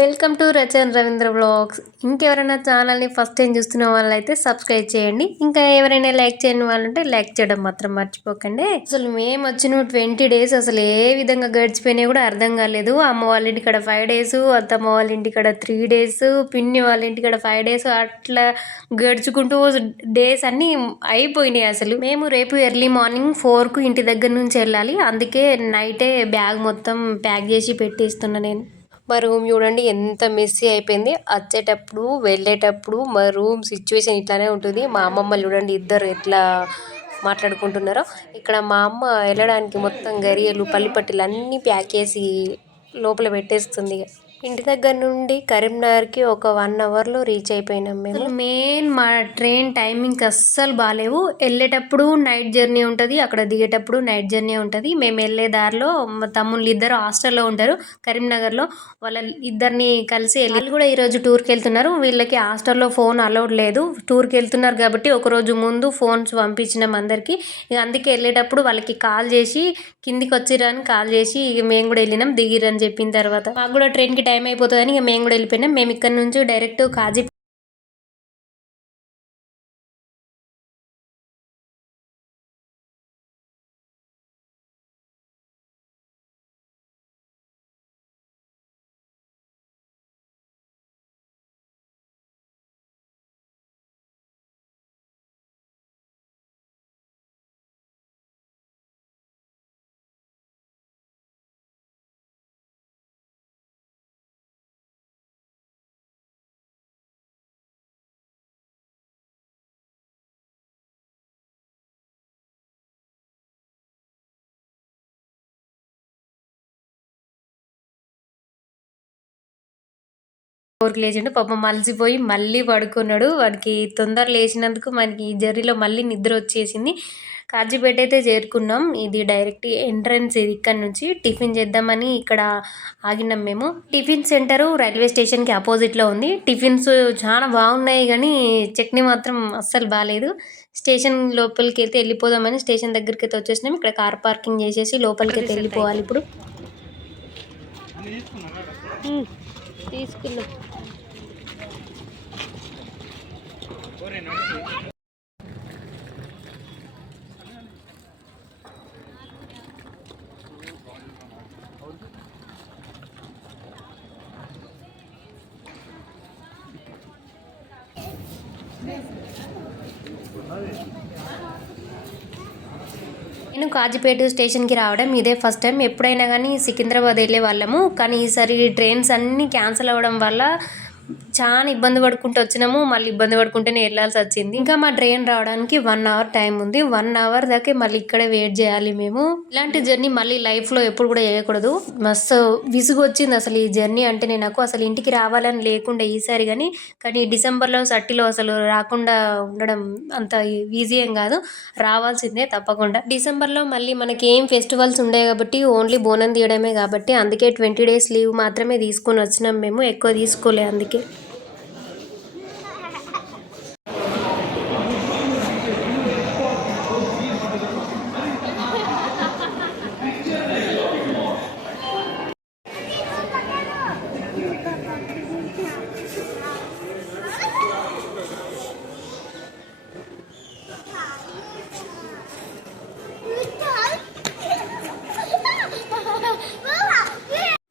Welcome to Rachan Ravindra blogs. ఇంకెవరైనా ఛానల్ని first time చూస్తున్న వాళ్ళైతే సబ్స్క్రైబ్ చేయండి. ఇంకా ఎవరైనా లైక్ చేయని వాళ్ళంటే లైక్ చేయడం మాత్రం మర్చిపోకండి. అసలు మేము వచ్చిన ట్వంటీ డేస్ అసలు ఏ విధంగా గడిచిపోయినా కూడా అర్థం కాలేదు. అమ్మ వాళ్ళ ఇంటికాడ ఫైవ్ డేస్ అత్తమ్మ వాళ్ళ ఇంటికాడ త్రీ డేస్ పిన్ని వాళ్ళ ఇంటికాడ ఫైవ్ డేస్ అట్లా గడుచుకుంటూ డేస్ అన్నీ అయిపోయినాయి అసలు. మేము రేపు ఎర్లీ మార్నింగ్ ఫోర్కు ఇంటి దగ్గర నుంచి వెళ్ళాలి. అందుకే నైటే బ్యాగ్ మొత్తం ప్యాక్ చేసి పెట్టేస్తున్నా నేను. మా రూమ్ చూడండి ఎంత మెస్సీ అయిపోయింది. వచ్చేటప్పుడు వెళ్ళేటప్పుడు మా రూమ్ సిచ్యువేషన్ ఇట్లానే ఉంటుంది. మా అమ్మమ్మ చూడండి ఇద్దరు ఎట్లా మాట్లాడుకుంటున్నారో. ఇక్కడ మా అమ్మ వెళ్ళడానికి మొత్తం గరియలు పల్లిపట్టిలు అన్నీ ప్యాక్ చేసి లోపల పెట్టేస్తుంది. ఇంటి దగ్గర నుండి కరీంనగర్కి ఒక వన్ అవర్లో రీచ్ అయిపోయినాం మేము. మెయిన్ మా ట్రైన్ టైమింగ్స్ అస్సలు బాగాలేవు వెళ్ళేటప్పుడు నైట్ జర్నీ ఉంటుంది అక్కడ దిగేటప్పుడు నైట్ జర్నీ ఉంటుంది. మేము వెళ్ళే దారిలో మా తమ్ముళ్ళు ఇద్దరు హాస్టల్లో ఉంటారు కరీంనగర్లో. వాళ్ళ ఇద్దరిని కలిసి వెళ్ళి కూడా ఈరోజు టూర్కి వెళ్తున్నారు. వీళ్ళకి హాస్టల్లో ఫోన్ అలౌడ్ లేదు. టూర్కి వెళ్తున్నారు కాబట్టి ఒకరోజు ముందు ఫోన్స్ పంపించినాం అందరికీ. ఇక అందుకే వెళ్ళేటప్పుడు వాళ్ళకి కాల్ చేసి కిందికి వచ్చిరని కాల్ చేసి ఇక మేము కూడా వెళ్ళినాం దిగిరని చెప్పిన తర్వాత. మాకు కూడా ట్రైన్కి టైం అయిపోతుందని ఇక మేము కూడా వెళ్ళిపోయినాం. మేము ఇక్కడ నుంచి డైరెక్ట్ కాజీ ఫోర్కి లేచిండు. పాపం మలిసిపోయి మళ్ళీ పడుకున్నాడు. వాడికి తొందర లేచినందుకు మనకి ఈ జర్నీలో మళ్ళీ నిద్ర వచ్చేసింది. కాజీపేట అయితే చేరుకున్నాం. ఇది డైరెక్ట్ ఎంట్రన్స్ ఇది ఇక్కడ నుంచి టిఫిన్ చేద్దామని ఇక్కడ ఆగినాం మేము. టిఫిన్ సెంటరు రైల్వే స్టేషన్కి అపోజిట్లో ఉంది. టిఫిన్స్ చాలా బాగున్నాయి కానీ చట్నీ మాత్రం అస్సలు బాగాలేదు స్టేషన్ లోపలికి అయితే వెళ్ళిపోదామని స్టేషన్ దగ్గరికి అయితే వచ్చేసినాం. ఇక్కడ కార్ పార్కింగ్ చేసేసి లోపలికి అయితే వెళ్ళిపోవాలి ఇప్పుడు. తీసుకున్నాం. నేను కాజీపేట స్టేషన్కి రావడం ఇదే ఫస్ట్ టైం. ఎప్పుడైనా కానీ సికింద్రాబాద్ వెళ్ళే వాళ్ళము. కానీ ఈసారి ట్రైన్స్ అన్నీ క్యాన్సిల్ అవ్వడం వల్ల చాలా ఇబ్బంది పడుకుంటూ వచ్చినాము. మళ్ళీ ఇబ్బంది పడుకుంటేనే వెళ్ళాల్సి వచ్చింది. ఇంకా మా ట్రైన్ రావడానికి వన్ అవర్ టైం ఉంది. వన్ అవర్ దాకా మళ్ళీ ఇక్కడే వెయిట్ చేయాలి మేము. ఇలాంటి జర్నీ మళ్ళీ లైఫ్లో ఎప్పుడు కూడా చేయకూడదు. మస్తు విసుగు వచ్చింది అసలు ఈ జర్నీ అంటేనే నాకు. అసలు ఇంటికి రావాలని లేకుండా ఈసారి కానీ కానీ డిసెంబర్లో సట్టిలో అసలు రాకుండా ఉండడం అంత ఈజీ ఏం కాదు. రావాల్సిందే తప్పకుండా. డిసెంబర్లో మళ్ళీ మనకి ఏం ఫెస్టివల్స్ ఉండే కాబట్టి ఓన్లీ బోనం తీయడమే కాబట్టి అందుకే ట్వంటీ డేస్ లీవ్ మాత్రమే తీసుకొని వచ్చినాం మేము. ఎక్కువ తీసుకోలే అందుకే.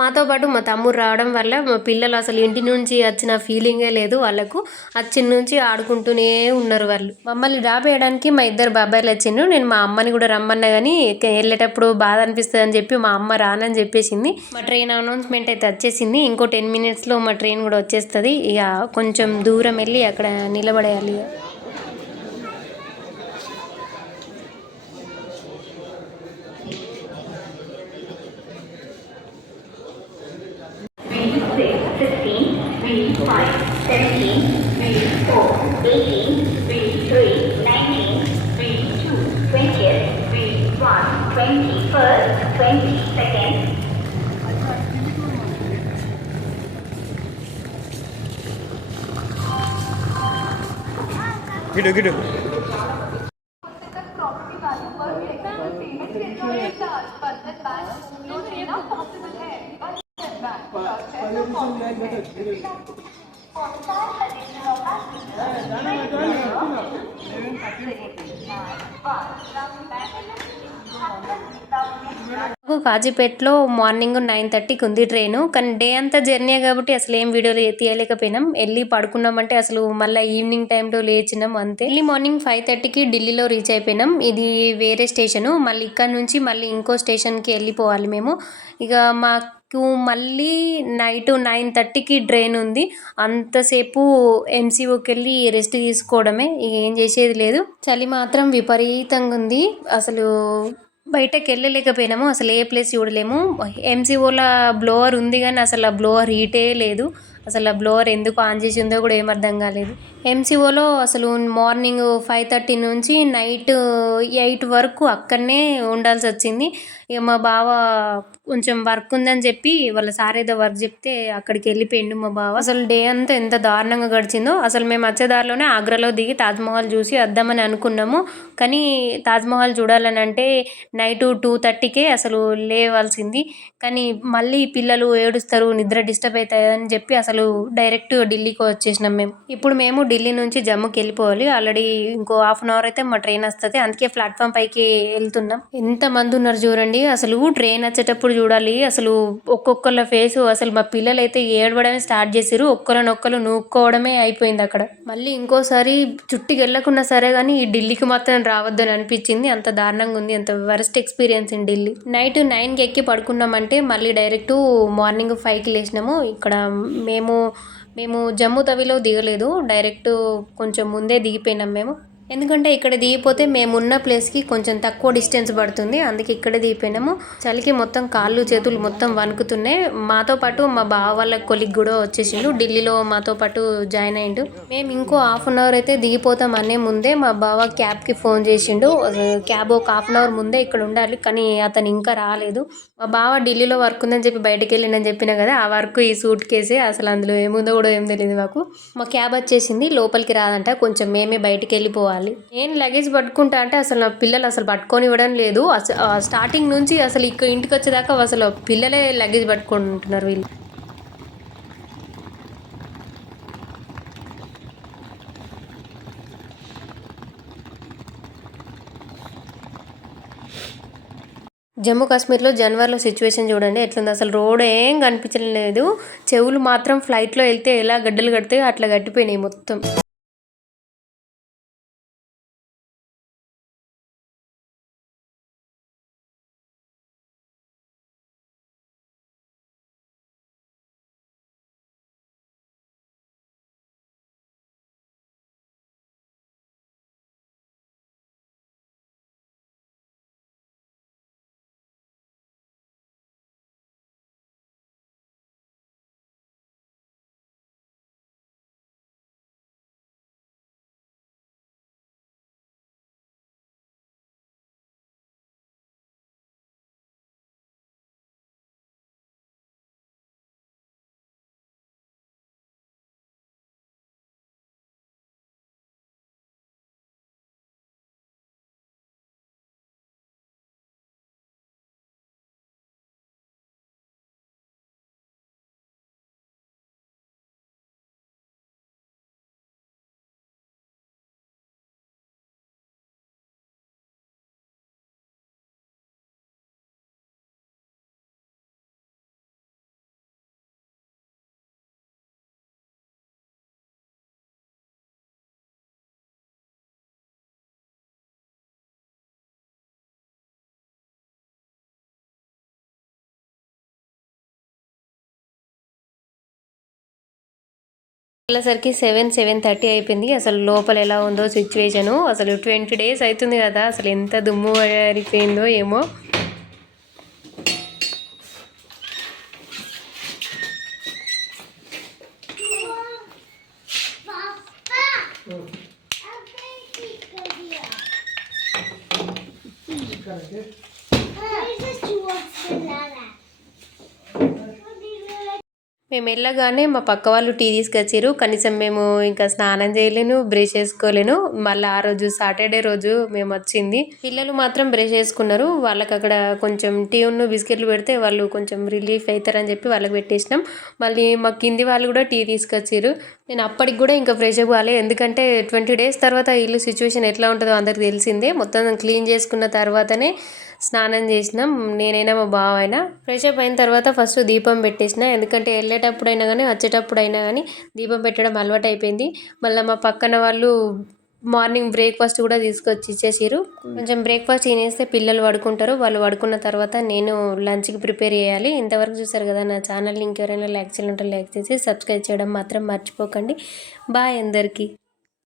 మాతో పాటు మా తమ్ముడు రావడం వల్ల మా పిల్లలు అసలు ఇంటి నుంచి వచ్చిన ఫీలింగే లేదు. వాళ్ళకు వచ్చిన నుంచి ఆడుకుంటూనే ఉన్నారు వాళ్ళు. మమ్మల్ని డ్రాప్ చేయడానికి మా ఇద్దరు బాబాయిలు వచ్చిండ్రు. నేను మా అమ్మని కూడా రమ్మన్నా కానీ వెళ్ళేటప్పుడు బాధ అనిపిస్తుంది అని చెప్పి మా అమ్మ రానని చెప్పేసింది. మా ట్రైన్ అనౌన్స్మెంట్ అయితే వచ్చేసింది. ఇంకో టెన్ మినిట్స్లో మా ట్రైన్ కూడా వచ్చేస్తుంది. ఇక కొంచెం దూరం వెళ్ళి అక్కడ నిలబడేయాలి. 18, V3, 19, V2, 20th, 1, 22nd. Gidu, gidu. కాజీపేటలో మార్నింగ్ నైన్ థర్టీకి ఉంది ట్రైను కానీ డే అంతా జర్నీ కాబట్టి అసలు ఏం వీడియోలు తీయలేకపోయినాం. వెళ్ళి పడుకున్నామంటే అసలు మళ్ళీ ఈవినింగ్ టైంలో లేచినాం అంతే. ఎర్లీ మార్నింగ్ ఫైవ్ థర్టీకి ఢిల్లీలో రీచ్ అయిపోయినాం. ఇది వేరే స్టేషను. మళ్ళీ ఇక్కడ నుంచి మళ్ళీ ఇంకో స్టేషన్కి వెళ్ళిపోవాలి మేము. ఇక మళ్ళీ నైట్ నైన్ థర్టీకి ట్రైన్ ఉంది. అంతసేపు ఎంసీఓకి వెళ్ళి రెస్ట్ తీసుకోవడమే. ఇక ఏం చేసేది లేదు. చలి మాత్రం విపరీతంగా ఉంది. అసలు బయటకు వెళ్ళలేకపోయినాము అసలు ఏ ప్లేస్ చూడలేము. ఎంసీఓల బ్లోవర్ ఉంది కానీ అసలు ఆ బ్లోవర్ హీటే లేదు. అసలు ఆ బ్లోవర్ ఎందుకు ఆన్ చేసిందో కూడా ఏం అర్థం కాలేదు. ఎంసీఓలో అసలు మార్నింగ్ ఫైవ్ థర్టీ నుంచి నైట్ ఎయిట్ వరకు అక్కడనే ఉండాల్సి వచ్చింది. ఇక మా బావ కొంచెం వర్క్ ఉందని చెప్పి వాళ్ళ సార్ ఏదో వర్క్ చెప్తే అక్కడికి వెళ్ళిపోయిండు మా బావ. అసలు డే అంతా ఎంత దారుణంగా గడిచిందో. అసలు మేము వచ్చే దారిలోనే ఆగ్రాలో దిగి తాజ్మహల్ చూసి వద్దామని అనుకున్నాము. కానీ తాజ్మహల్ చూడాలని అంటే నైట్ టూ థర్టీకే అసలు లేవాల్సింది. కానీ మళ్ళీ పిల్లలు ఏడుస్తారు నిద్ర డిస్టర్బ్ అవుతాయని చెప్పి అసలు అసలు డైరెక్ట్ ఢిల్లీకి వచ్చేసినాం మేము. ఇప్పుడు మేము ఢిల్లీ నుంచి జమ్మూకి వెళ్ళిపోవాలి. ఆల్రెడీ ఇంకో హాఫ్ అన్ అవర్ అయితే మా ట్రైన్ వస్తుంది. అందుకే ప్లాట్ఫామ్ పైకి వెళ్తున్నాం. ఎంత మంది ఉన్నారు చూడండి. అసలు ట్రైన్ వచ్చేటప్పుడు చూడాలి. అసలు ఒక్కొక్కళ్ళ ఫేస్ అసలు మా పిల్లలు అయితే ఏడవడమే స్టార్ట్ చేసారు ఒక్కరినొక్కరు నూక్కోవడమే అయిపోయింది అక్కడ. మళ్ళీ ఇంకోసారి చుట్టుకి వెళ్ళకున్నా సరే కానీ ఈ ఢిల్లీకి మాత్రం రావద్దని అనిపించింది. అంత దారుణంగా ఉంది. అంత worst experience in Delhi night నైన్కి ఎక్కి పడుకున్నామంటే మళ్ళీ డైరెక్ట్ మార్నింగ్ ఫైవ్కి లేచినాము. ఇక్కడ మేము మేము మేము జమ్మూ తవిలో దిగలేదు. డైరెక్ట్ కొంచెం ముందే దిగిపోయినాం మేము. ఎందుకంటే ఇక్కడ దిగిపోతే మేము ఉన్న ప్లేస్కి కొంచెం తక్కువ డిస్టెన్స్ పడుతుంది. అందుకే ఇక్కడ దిగిపోయినాము. చలికి మొత్తం కాళ్ళు చేతులు మొత్తం వణుకుతున్నాయి. మాతో పాటు మా బావ వాళ్ళ కొలిగ్ కూడా వచ్చేసిండు. ఢిల్లీలో మాతో పాటు జాయిన్ అయ్యిండు మేము ఇంకో హాఫ్ అన్ అవర్ అయితే దిగిపోతాం అనే ముందే మా బావ క్యాబ్కి ఫోన్ చేసిండు. క్యాబ్ ఒక హాఫ్ అన్ అవర్ ముందే ఇక్కడ ఉండాలి. కానీ అతను ఇంకా రాలేదు. మా బావ ఢిల్లీలో వర్క్ ఉందని చెప్పి బయటకు వెళ్ళిందని చెప్పిన కదా ఆ వర్క్ ఈ సూట్ కేసే అసలు అందులో ఏముందో కూడా ఏం తెలియదు మాకు. మా క్యాబ్ వచ్చేసింది. లోపలికి రాదంట. కొంచెం మేమే బయటకు వెళ్ళిపోవాలి. నేను లగేజ్ పట్టుకుంటా అంటే అసలు నా పిల్లలు అసలు పట్టుకొని ఇవ్వడం లేదు అసలు స్టార్టింగ్ నుంచి అసలు ఇక్కడ ఇంటికి వచ్చేదాకా అసలు పిల్లలే లగేజ్ పట్టుకొని ఉంటున్నారు వీళ్ళు. జమ్మూ కాశ్మీర్లో జనవరిలో సిచ్యువేషన్ చూడండి. ఎట్లుంది? అసలు రోడ్ ఏం కనిపించలేదు చెవులు మాత్రం ఫ్లైట్లో వెళ్తే ఎలా గడ్డలు కడితే అట్లా గట్టిపోయినాయి మొత్తం. వెళ్ళేసరికి సెవెన్ సెవెన్ థర్టీ అయిపోయింది. అసలు లోపల ఎలా ఉందో సిచ్యువేషను. అసలు ట్వంటీ డేస్ అవుతుంది కదా. అసలు ఎంత దుమ్ము అయిపోయిందో ఏమో. మేము వెళ్ళగానే మా పక్క వాళ్ళు టీ తీసుకొచ్చారు కనీసం మేము ఇంకా స్నానం చేయలేను బ్రష్ చేసుకోలేను. మళ్ళీ ఆ రోజు సాటర్డే రోజు మేము వచ్చింది. పిల్లలు మాత్రం బ్రష్ చేసుకున్నారు. వాళ్ళకి అక్కడ కొంచెం టీ ఉన్న బిస్కెట్లు పెడితే వాళ్ళు కొంచెం రిలీఫ్ అవుతారని చెప్పి వాళ్ళకి పెట్టేసినాం. మళ్ళీ మా కింది వాళ్ళు కూడా టీ తీసుకొచ్చారు నేను అప్పటికి కూడా ఇంకా ఫ్రెష్ అవ్వాలి ఎందుకంటే ట్వంటీ డేస్ తర్వాత ఇల్లు సిచ్యువేషన్ ఎట్లా ఉంటుందో అందరికి తెలిసిందే. మొత్తం క్లీన్ చేసుకున్న తర్వాతనే స్నానం చేసినాం నేనైనా మా బావ అయినా ఫ్రెష్ అప్ అయిన తర్వాత ఫస్ట్ దీపం పెట్టేసిన. ఎందుకంటే వెళ్ళేటప్పుడు అయినా కానీ వచ్చేటప్పుడు అయినా కానీ దీపం పెట్టడం అలవాటు అయిపోయింది మళ్ళీ మా పక్కన వాళ్ళు మార్నింగ్ బ్రేక్ఫాస్ట్ కూడా తీసుకొచ్చి ఇచ్చేసారు కొంచెం బ్రేక్ఫాస్ట్ తినేస్తే పిల్లలు పడుకుంటారు. వాళ్ళు పడుకున్న తర్వాత నేను లంచ్కి ప్రిపేర్ చేయాలి. ఇంతవరకు చూసారు కదా నా ఛానల్ని. ఇంకెవరైనా లైక్ చేయాలంటే లైక్ చేసి సబ్స్క్రైబ్ చేయడం మాత్రం మర్చిపోకండి. బాయ్ అందరికీ.